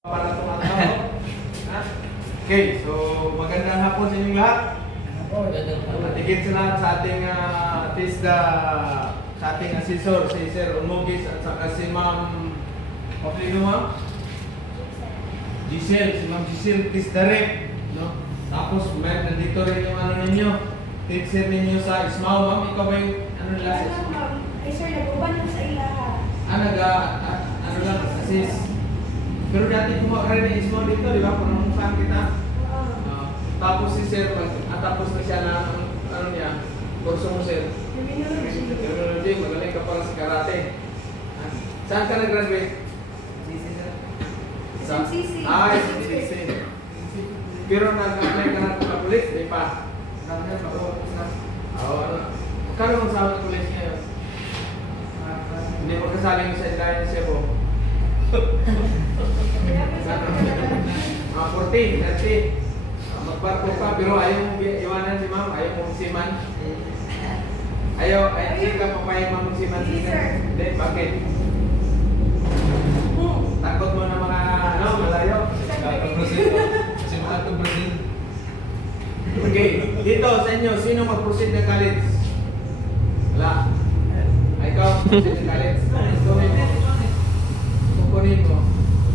Para tumatawag. Okay, so magandang hapon sa inyong lahat. At higit sa lahat sa ating TISDA, sa ating assessor, si Sir Umugis at saka si Ma'am Paplino, Ma'am Giselle, si Ma'am Giselle TISDA Rep, no? Tapos nandito rin yung ano ninyo, teacher ninyo sa Ismao, Ma'am. Ikaw ba yung ano nila sa Ismao? Ay sir, nag-uban lang sa ilaha. Ano lang, assist. Pero dati kumawa ka rin ng Ismao dito, di ba? Panungusan kita. Tapos si Sir, tapos na siya na, ano niya, kurso mo Sir. Criminology, magaling ka pala sa karate. Saan ka nag-graduate? SMCC. SMCC. Pero nag-apply ka na sa police, di pa? Magkano ang sahod ng police ngayon? Hindi mo kasali mo sa ilayan siya po. 40, 30. Magbarko ka, pero ayaw mong iwanan si Ma'am, ayaw mong siman. Ayaw ka papayag Ma'am siman. Hindi, bakit? Takot mo na mga, malayo. Okay, dito sa inyo, sino mag-proceed ng college? Wala. Ikaw, proceed ng college. Kukunin mo.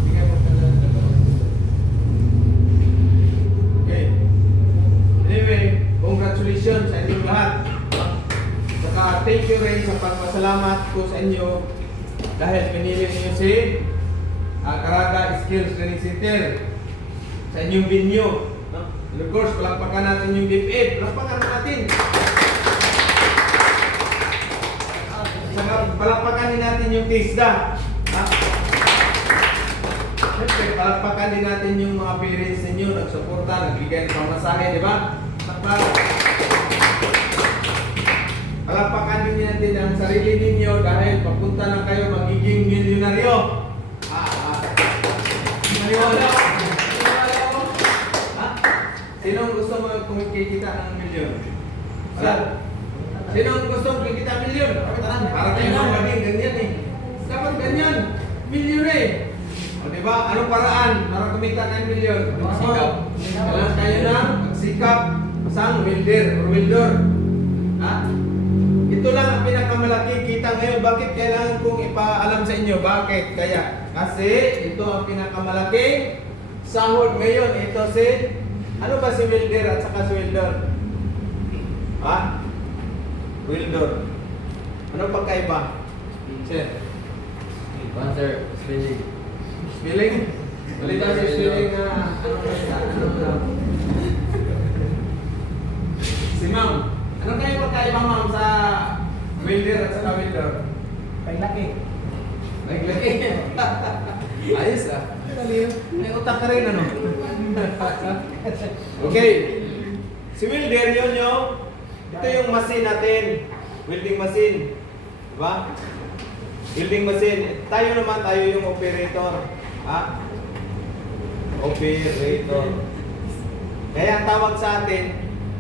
Bigyan mo ka lang. Okay. Anyway, congratulations sa inyong lahat. Saka thank you rin sa pagpasalamat ko sa inyo dahil pinili niyo si Caraga Skills Training Center sa inyong venue. No? And of course, palakpakan natin yung DepEd. Palakpakan natin. Saka palakpakan din natin yung TISDA. Siyempre, palakpakan din natin yung mga parents ninyo, nagsuporta, nagbigay ng pamasahe, di ba? Palakpakan din natin ang sarili ninyo dahil papunta na kayo magiging milyonaryo. Maniwala ko. Sinong gusto mo kumikita ng milyon? Wala. Sinong gusto kumikita milyon? Para kayo maging ganyan eh. Dapat ganyan. Milyon eh. O diba? Anong paraan para kumita ng milyon? Magsikap. Kailangan kayo na magsikap. Masang welder or welder. Ito lang ang pinakamalaki kita ngayon. Bakit kailangan kong ipaalam sa inyo? Bakit? Kaya, kasi ito ang pinakamalaking sahod ngayon. Ito si, ano ba si welder at saka si welder? Welder. Ano pagkaiba? Sir? Sir, spelling. Spelling? Balita sa spelling si Ma'am. Ano kayo pagkaiba Ma'am sa welder at saka welder? Paglaki. Naglaki. Ayos may utak ka rin ano? Okay. Si welder yun yung, ito yung machine natin. Welding machine. Diba? Welding machine. Tayo naman, tayo yung operator. Operator. Kaya ang tawag sa atin,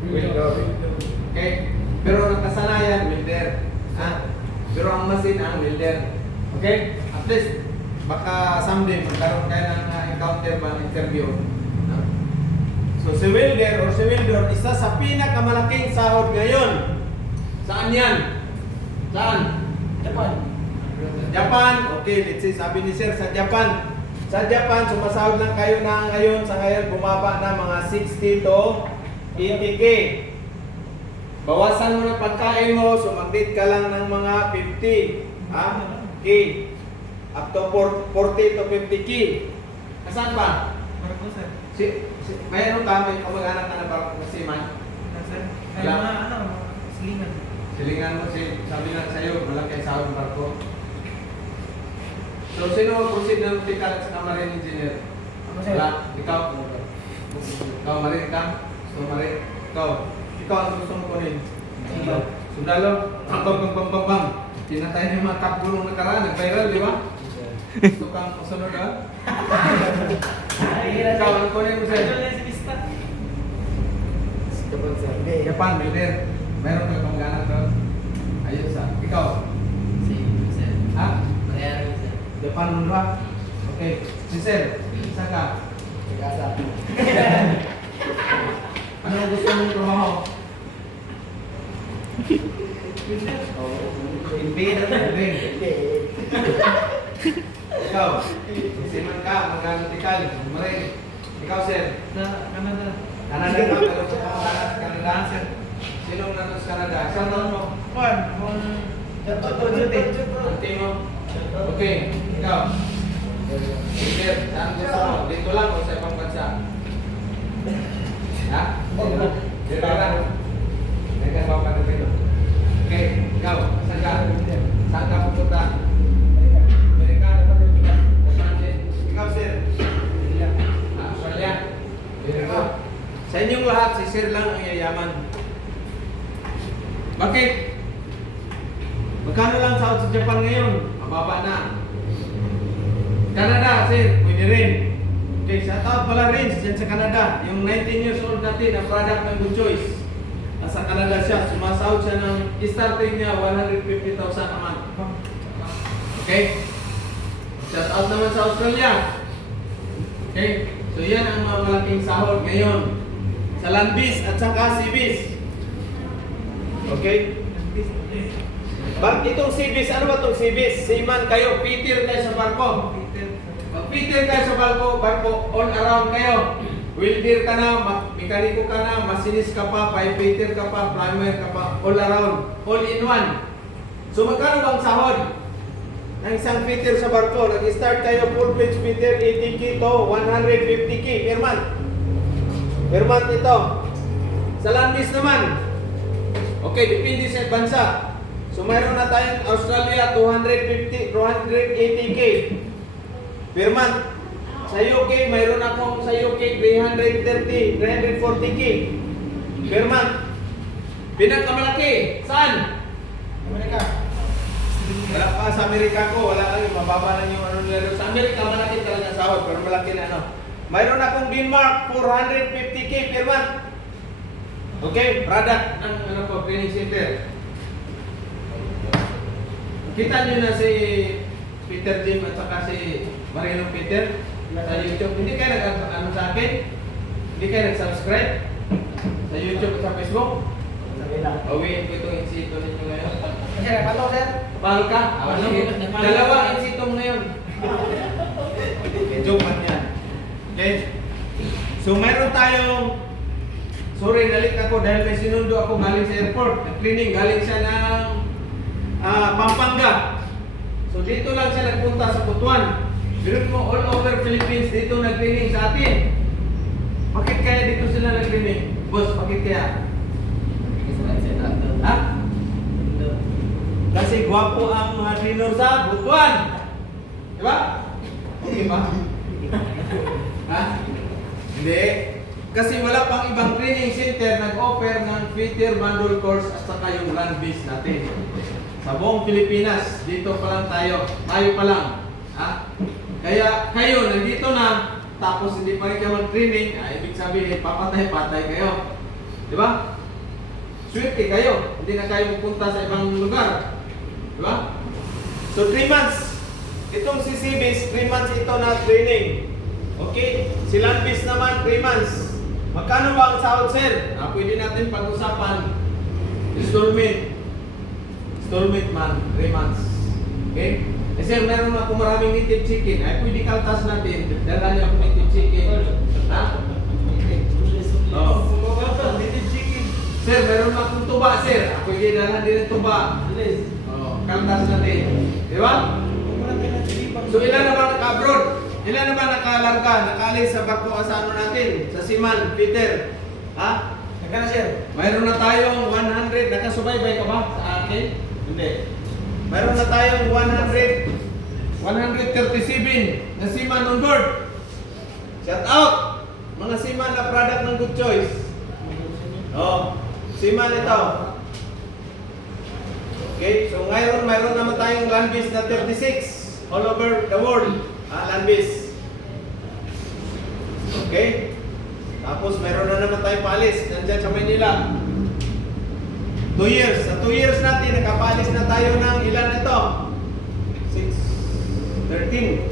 welder. Okay? Pero nakasanayan, welder. Pero ang machine ang welder. Okay? At least, baka someday magkaroon kayo ng encounter ba, interview. So si welder or si welder, isa sa pinakamalaking sahod ngayon. Saan yan? Saan? Japan. Okay, let's say, sabi ni Sir, sa Japan. Sa Japan, sumasahod lang kayo na ngayon, sa ngayon, bumaba na mga 60 to 80K. Bawasan mo na pagkain mo, sumagdit ka lang ng mga 50 K. Up to 40 to 50K. Asan ba? May ano ka, may kamag-anak ka na ba kasi man? Silingan mo, sabi lang sa'yo, malaki sahod ng barko. So, sino mag-proceed ng tikal sa marine engineer? Wala, ikaw. Ikaw, marine ka? So, marine. Ikaw ang gusto mo kunin? Sundalo. Bam. Tinatay niyo mga kapgulong nakaraan, nag-viral, di ba? Gusto kang masunod ka? Ikaw, ano kunin mo sa'yo? Japan, welder. Meron ka pang gana doon? Ayos Ikaw? Si Sir. Ha? Mangyari, Sir. Japan mo ba? Okay. Si Sir? Isa ka. Pag-asa. Ano gusto mong trabaho? Invader. Ikaw, siman ka, mag-analytical, maring. Ikaw, sir. Sa Canada. Canada ka, pero sa Canada, sir. Sinong nandun sa Canada? Isang taon mo? Ante mo? Okay, ikaw. Sir, saan gusto mo? Dito lang o sa ibang bansa? Ha? Dito lang. Nagkan ba pa na dito? Okay, ikaw, saan ka? Saan ka pupunta? Amerika? Ikaw, sir? Australia? Very good. Sa inyong lahat, si sir lang ang yayaman. Bakit? Magkano lang sahod sa Japan ngayon? Mababa na. Canada, sir, pwede rin. Okay, sa tao pala rin dyan sa Canada. Yung 19 years old natin, ang product ng Good Choice. Nasa Canada siya, sumasahod siya ng starting niya 150,000 a month. Okay? Shout out naman sa Australia. Okay? So yan ang mga malaking sahod ngayon. Sa Landbis at saka Seabis. Okay? Itong Seabis, ano ba itong Seabis? Seaman kayo, Peter kayo sa barko. Pag Peter kayo sa barko, all around kayo. Welder ka na, mekaniko ka na, masinis ka pa, pipe fitter ka pa, primer ka pa, all around, all in one. So magkano bang sahod ng isang fitter sa barko? Nag-start kayo full page fitter, 80k to 150k per month. Per month ito. Sa Landbis naman, okay, depende sa bansa. So mayroon na tayong Australia 280k per month. Sa UK, mayroon akong sa UK 340k per month. Pinakamalaki, saan? Amerika. Wala pa sa Amerika ko, wala lang yung mababa lang yung ano nila. Sa Amerika, malaki talaga sahod, pero malaki na ano. Mayroon akong Denmark 450k per month. Okay, product ng ano po, training center. Kita nyo na si Peter Jim at saka si Marino Peter sa YouTube. Hindi kayo nag-ano sa akin? Hindi kayo nag-subscribe sa YouTube at sa Facebook? Awin ko itong insito ninyo ngayon. Sir, pato, sir. Palo ka? Ano? Dalawa insito mo ngayon. Joke man yan. Okay? So mayroon tayong sorry, nalit ako dahil may sinundo ako galing sa airport. Nag-cleaning, galing siya ng Pampanga. So dito lang siya nagpunta sa Butuan. Pero mo all over Philippines dito nag-cleaning sa atin. Bakit kaya dito sila nag-cleaning? Boss, bakit kaya? Ha? Kasi gwapo ang mga cleaner sa Butuan. Di ba? Okay ba? Ha? Hindi. Kasi wala pang ibang training center nag-offer ng fitter bundle course at saka yung Landbis natin. Sa buong Pilipinas, dito pa lang tayo. Tayo pa lang. Ha? Kaya kayo, nandito na, tapos hindi pa rin kayo mag-training, ibig sabihin, papatay-patay kayo. Di ba? Swerte kayo. Hindi na kayo pupunta sa ibang lugar. Di ba? So 3 months. Itong si Seabis, 3 months ito na training. Okay? Si Landbis naman, 3 months. Magkano ba ang sahod, sir? Pwede natin pag-usapan. Installment. Installment man, 3 months. Okay? Eh sir, meron ako maraming native chicken. Ay, pwede kaltas natin. Dala niya ako native chicken. Ha? Oo. Native chicken. Sir, meron akong tuba, sir. Pwede dala din ang tuba. Oo. Kaltas natin. Di ba? So, ilan naman naka-abroad? Ilan naman nakalarga? Nakaalis sa barko sa ano natin? Sa Siman, Peter. Ha? Nagkana, sir. Mayroon na tayong 100. Nakasubaybay ka ba sa akin? Hindi. Mayroon na tayong 137 na seaman on board. Shout out! Mga seaman na product ng Good Choice. Oh, seaman ito. Okay, so ngayon mayroon naman tayong Landbis na 36 all over the world. Landbis. Okay? Tapos mayroon na naman tayong palis nandyan sa Manila. 2 years. Sa 2 years natin, nakapalis na tayo ng ilan ito? 6, 13.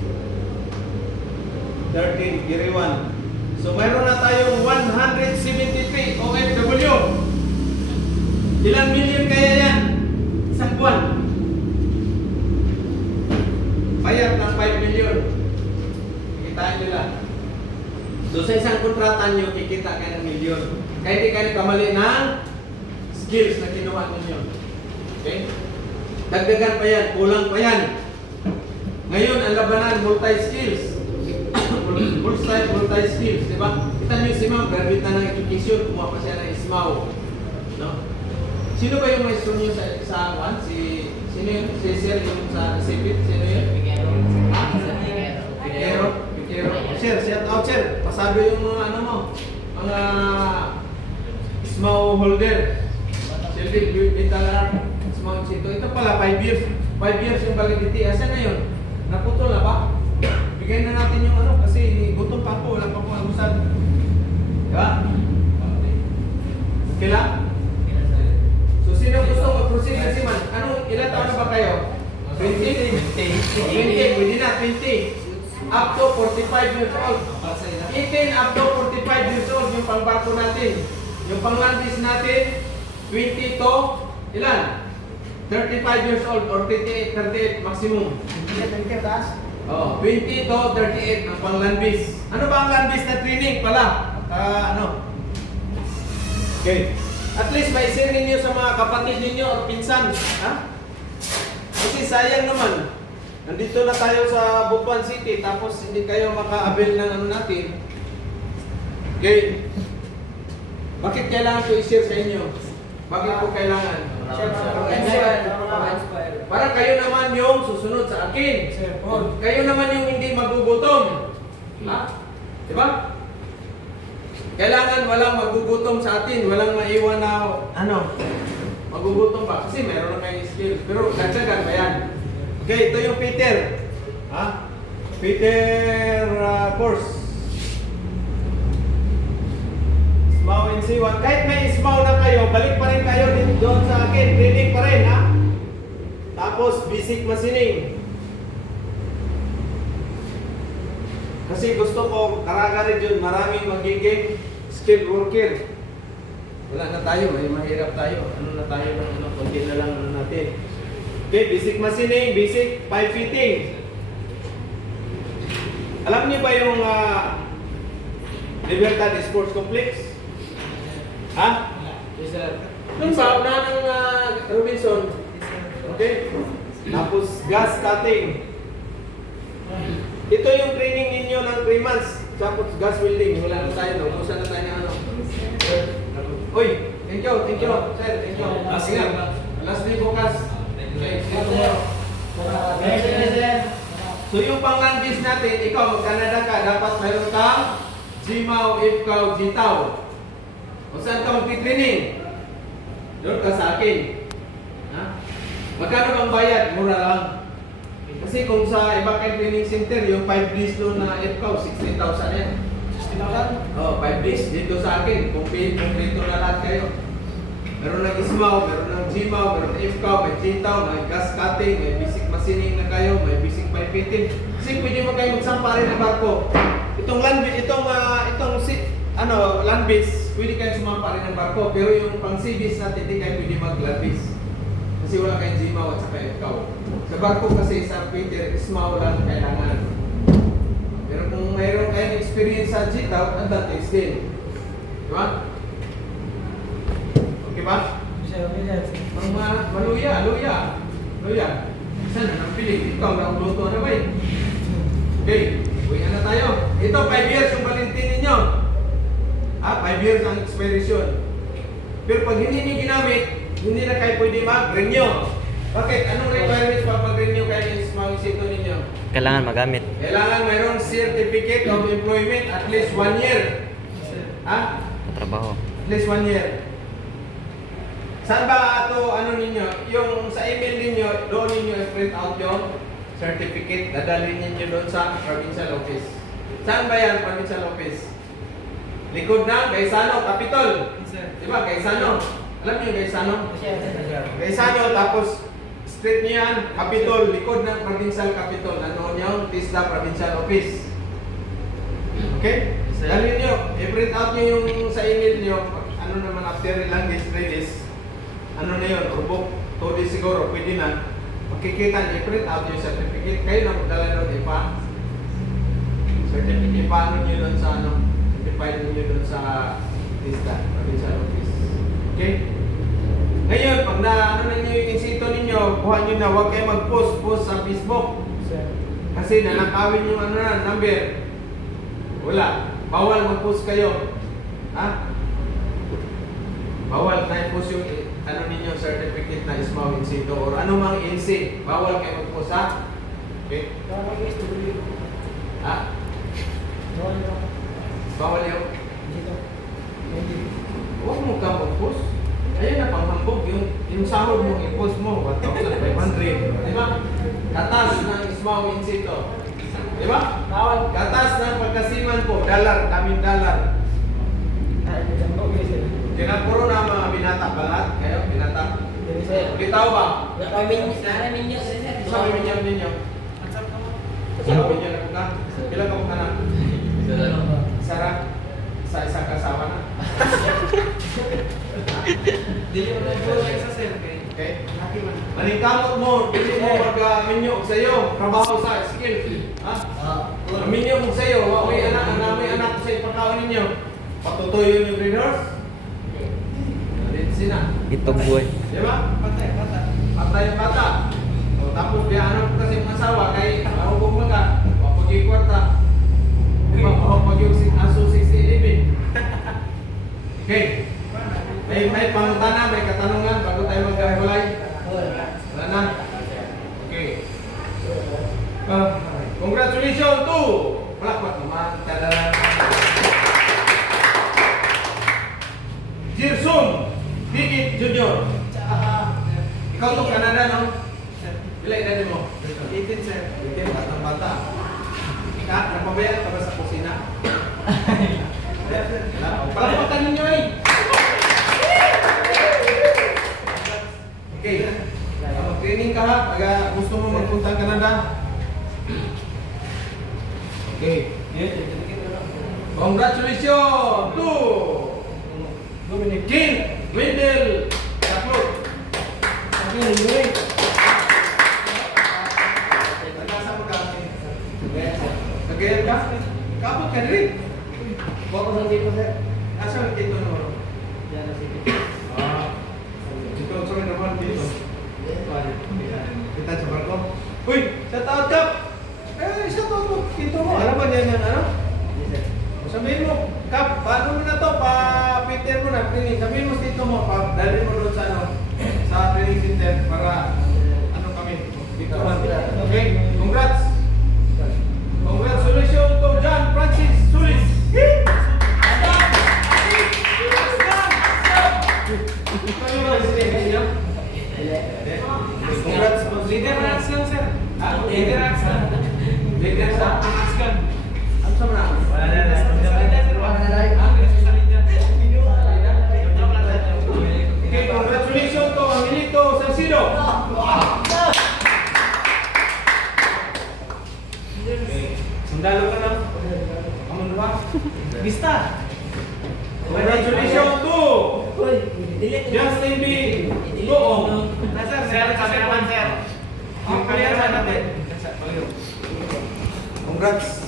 13, Iriwan. So mayroon na tayong 173 OFW. Ilang million kaya yan? Isang buwan. Bayad ng 5 million. Kikitain nyo lang. So sa isang kontrata nyo, kikita kayo ng milyon. Kaya hindi kayo kamali ng skills na kinuha ninyo. Okay? Dagdagan pa yan, kulang pa yan. Ngayon, ang labanan, multi-skills. Multi-skills, di ba? Kita nyo si Ma'am, graduate na ng education, kumuha pa siya ng ISMAW. No? Sino ba yung maestro nyo sa one? Sino yun? Si Sir yung sa Sipit? Sino yun? Pikero. Sir, shout out sir. Pasado yung mga ano mo, mga ISMAW holder. Silvig, Bitalar, ISMAW Sito. Ito pala, 5 years. 5 years yung validity. Asan na yun? Naputol na ba? Bigay na natin yung ano kasi gutom pa ako, wala pa akong alusan. Diba? Okay lang? So sino gusto mag-proceed na si Man? Anong ilan taon na ba kayo? 20? 20, pwede na, 20. Up to 45 years old. 18 up to 45 years old yung pangbarko natin. Yung panglandis natin, 20 to ilan? 35 years old or 38 maximum. 20 taas. Oh, 20 to 38 ang panglandis. Ano ba ang landis na training pala? Ano? Okay. At least mai-share ninyo sa mga kapatid ninyo o pinsan. Ha? Kasi sayang naman. Nandito na tayo sa Butuan City tapos hindi kayo maka-avail ng ano natin. Okay. Bakit kailangan ko i-share sa inyo? Bakit po kailangan? Para kayo naman yung susunod sa akin. Kayo naman yung hindi magugutom. Ha? Diba? Kailangan walang magugutom sa atin, walang maiwan na magugutom pa kasi meron na kayong skills. Pero dagdagan pa yan. Okay, ito yung Peter. Ha? Peter course. ISMAW in C1. Kahit may ISMAW na kayo, balik pa rin kayo din doon sa akin. Training pa rin, ha? Tapos, basic machining. Kasi gusto ko, karagarin yun, maraming magiging skilled worker. Wala na tayo, may mahirap tayo. Ano na tayo ng konti na lang natin. Okay, basic machining, basic pipe fitting. Alam niyo ba yung Libertad Sports Complex? Ha? Yes, sir. Nung ba, una ng Robinson. Okay? Tapos gas cutting. Ito yung training ninyo ng 3 months. Tapos gas welding. Wala na tayo. Naubusan na tayo ng ano. Uy, thank you, sir, thank you. Last day bukas. Okay, so yung panglandis natin, ikaw mag-Canada ka, dapat mayroon kang GMAW, IFCAW, GTAW. O saan ka magti-training? Doon ka sa akin. Ha? Magkano bang bayad? Mura lang. Kasi kung sa iba kayong training center, yung 5 days doon na IFCAW, 60,000 yan. 60,000? Oh, 5 days dito sa akin. Kumpleto na lahat kayo. Meron ng ISMAW, meron ng GMAW, meron ng IFCAW, may GTAW, may gas cutting, may basic machining na kayo, may basic pipe fitting. Kasi pwede mo kayo magsampa rin ng barko. Itong land base, pwede kayo sumampa rin ng barko. Pero yung pang seabees natin, hindi kayo pwede mag-land base. Kasi wala kayong GMAW at saka IFCAW. Sa barko kasi sa Peter, ISMAW lang kailangan. Pero kung mayroon kayong experience sa GTAW, advantage din. Diba? Okay ba? Luya. Sana nang piling. Ikaw na luto na ba eh? Okay, uwi na tayo. Ito, 5 years yung Valentin ninyo. 5 years ang expiration. Pero pag hindi niyo ginamit, hindi na kayo pwede mag-renew. Bakit? Anong requirements pa mag-renew kayo is mga isito ninyo? Kailangan magamit. Kailangan mayroong certificate of employment at least 1 year. Trabaho. At least 1 year. Saan ba ito, ninyo? Yung sa email ninyo, doon ninyo i-print out yung certificate, dadalhin ninyo doon sa provincial office. Saan ba yan, provincial office? Likod ng Gaisano, Capitol. Diba, Gaisano? Alam niyo yung Gaisano? Gaisano, tapos street niyo yan, Capitol, likod ng provincial Capitol. Ano yung TISDA provincial office. Okay? Yes, sir. Dalhin nyo, i-print out nyo yung sa email nyo. Ano naman after ilang days, 3 days. Ano na yun, or 2 days siguro, pwede na. Makikita nyo, i-print out yung certificate. Kayo na magdala doon, certificate, paano nyo doon sa ano, certified nyo doon sa lista, provincial office. Okay? Ngayon, pag na ano na nyo yung insito ninyo, buhan nyo na, huwag kayo mag-post sa Facebook. Sir. Kasi nanakawin yung ano na, number. Wala. Bawal mag-post kayo. Ha? Bawal na i-post yung ano ninyo, certificate na Ismaw Insito or anumang INSI. Bawal kayo mag-post, ha? Okay? Bawal yung SW. Ha? Bawal yung Bawal yung dito. huwag mo ka mag-post. Ayun na, panghambog. Yung sahod mo, i-post mo, 1,500. Di ba? Katas ng Ismaw Insito. Di ba? Bawal. Katas ng pagkasiman po, $1, daming $. Kinapuro na mga binata balat. Kayo, binata. Bitaw ba? Sabi niyo ninyo. Sabi niyo na ka. Pila ka mo ka na? Sara? Sa isang kasawa na? Okay? Maningkamot mo, hindi mo mag-minyo sa'yo. Trabaho sa skill. Ha? Minyo mo sa'yo. May anak sa ipagkaon ninyo. Patutuyo yung breeders. Sina? Itong buhay. Di ba? Patay ang bata. O, tapos biyahan ko kasi ang asawa kay mahubog mga. Wapag yung kwarta. Di ba? Wapag yung aso 60-11. Okay. May pangutana, may katanungan bago tayo mag-gulay. Wala na. Okay. Congratulations to Palakpak naman. Tada. Jirsun Bigit Junior. Ikaw itong Canada, no? Bila edad mo? 18, sir. 18, batang bata. Ika, nagpabayad ka ba sa kusina? Palakpakan ninyo eh! Okay. Mag-training ka ha, pag gusto mo magpunta ng Canada. Okay. Congratulations to Dominic King, Wendell, Taklot. Nagkasa mo ka? Nagayan ka? Kapot ka rin. Bawa ko sa dito, sir. Asa ang dito naman? Yan na sige. Dito, sorry naman dito. Kita sa barko. Uy, shout out Kap! Shout out mo. Dito mo. Alam ba niya ano? Yes, sir. Sabihin mo, Kap, paano mo na to? Pa-Peter mo na, training. Sabihin mo dito mo, dalhin mo doon sa ano, sa training center para ano kami. Dito man. Okay? Congrats! Congratulations to John Francis Sulis! Congrats po. Leader na action, sir. Leader action. Leader sa action. Ano sa mga? Wala na. Okay, congratulations to Angelito Salcido. Sundalo ka na. Kamu dua. Vista. Congratulations to Justin B. Doong. Sir, cameraman, sir. Ang cameraman natin. Congrats.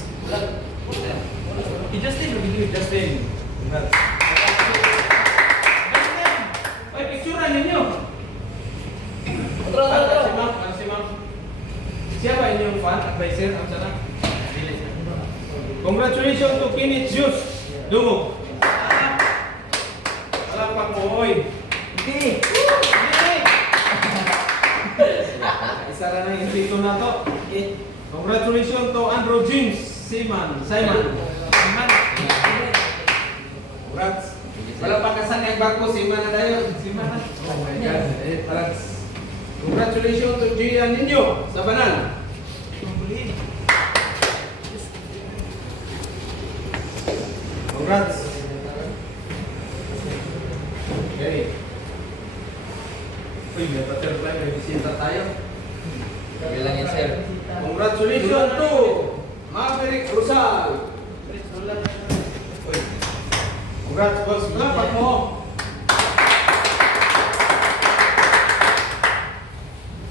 Justin. Congrats. Ay, picturean ninyo. Si ma'am. Siya ba inyong fan, advisor? Ang sana? Congratulations to Kenneth Jus. Dumog. Palakpak mo, oy. Hindi. Isa na yung insito na to. Congratulations to Andrew James Simon. Congrats. Wala pa kasan yung barko, Simon na tayo. Oh my God. Congrats. Congratulations to Gian Ninyo sa Banal. Congrats. Okay. Uy, may butterfly, may bisita tayo. Bilangin, sir. Congratulations to Maverick Rosal. Congrats, boss. Lapat mo.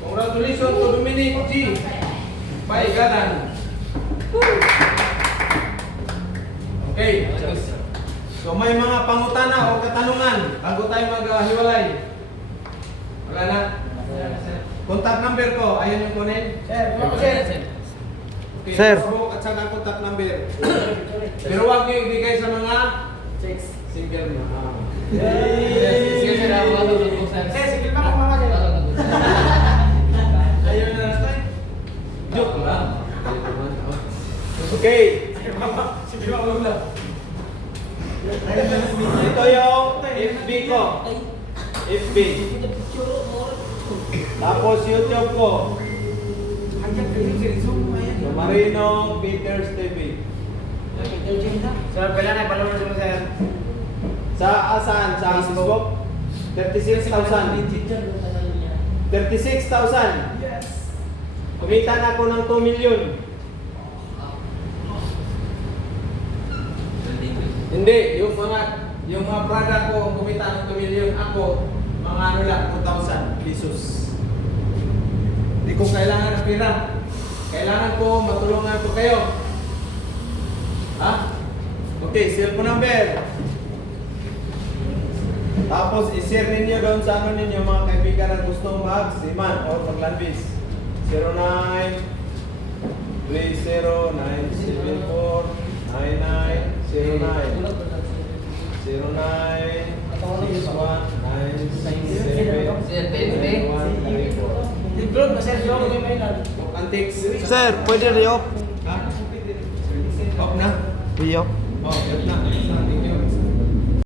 Congratulations to Dominic G. Paiganan. Okay. So may mga pangutana o katanungan bago tayo maghiwalay. Wala na. Contact number ko, ayun yung kunin. Sir, ako sir. Okay, Sir. Facebook at saka contact number. Pero huwag niyo ibigay sa mga single na. Sige sir, ako matulog ko sir. Sir, sige pa kung mga sir. Ayun na natin. Joke lang. Okay. Sige pa ulo lang. Ito yung FB ko. FB. Tapos YouTube ko. So, Marino Peters TV. Sir, pala na ipalunod mo sir. Sa asan? Sa Facebook? 36,000. 36,000. Yes. Kumita na ako ng 2 million. Hindi, yung mga product ko ang kumita ng 2 million. Ako, mga ano lang, 2,000 pesos. Hindi ko kailangan ng pera. Kailangan ko matulungan ko kayo. Ha? Okay, cellphone number. Tapos i-share ninyo doon sa ano ninyo mga kaibigan na gusto mag-siman o maglandis. 09 Upload na sir, yung may mainan. Antics. Sir, pwede re-off. Ha? Off na? Re-off. Oh, yun na.